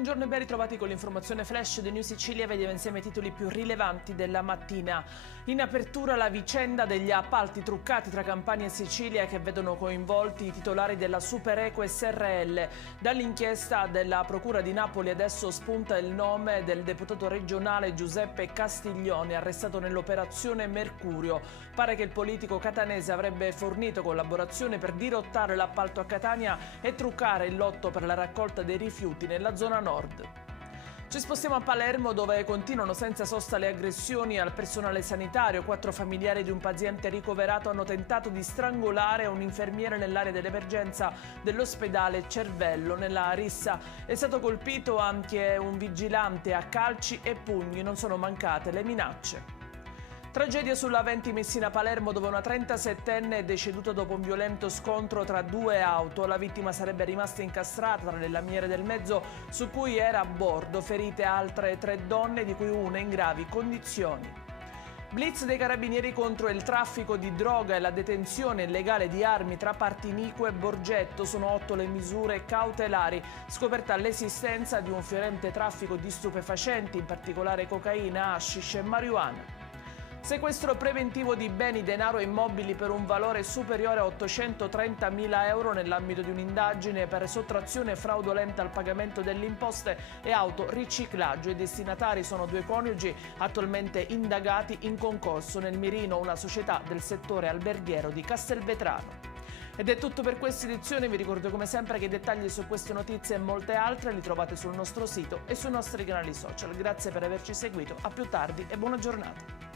Buongiorno e ben ritrovati con l'informazione flash di New Sicilia. Vediamo insieme i titoli più rilevanti della mattina. In apertura la vicenda degli appalti truccati tra Campania e Sicilia che vedono coinvolti i titolari della Supereco SRL. Dall'inchiesta della Procura di Napoli adesso spunta il nome del deputato regionale Giuseppe Castiglioni, arrestato nell'operazione Mercurio. Pare che il politico catanese avrebbe fornito collaborazione per dirottare l'appalto a Catania e truccare il lotto per la raccolta dei rifiuti nella zona nord. Ci spostiamo a Palermo, dove continuano senza sosta le aggressioni al personale sanitario. 4 familiari di un paziente ricoverato hanno tentato di strangolare un infermiere nell'area dell'emergenza dell'ospedale Cervello. Nella rissa è stato colpito anche un vigilante a calci e pugni. Non sono mancate le minacce. Tragedia sulla 20 Messina-Palermo, dove una 37enne è deceduta dopo un violento scontro tra 2 auto. La vittima sarebbe rimasta incastrata tra le lamiere del mezzo su cui era a bordo. Ferite altre 3 donne, di cui una in gravi condizioni. Blitz dei carabinieri contro il traffico di droga e la detenzione illegale di armi tra Partinico e Borgetto. Sono 8 le misure cautelari. Scoperta l'esistenza di un fiorente traffico di stupefacenti, in particolare cocaina, hashish e marijuana. Sequestro preventivo di beni, denaro e immobili per un valore superiore a 830.000 euro nell'ambito di un'indagine per sottrazione fraudolenta al pagamento delle imposte e autoriciclaggio. I destinatari sono 2 coniugi attualmente indagati in concorso. Nel mirino una società del settore alberghiero di Castelvetrano. Ed è tutto per questa edizione. Vi ricordo come sempre che i dettagli su queste notizie e molte altre li trovate sul nostro sito e sui nostri canali social. Grazie per averci seguito, a più tardi e buona giornata.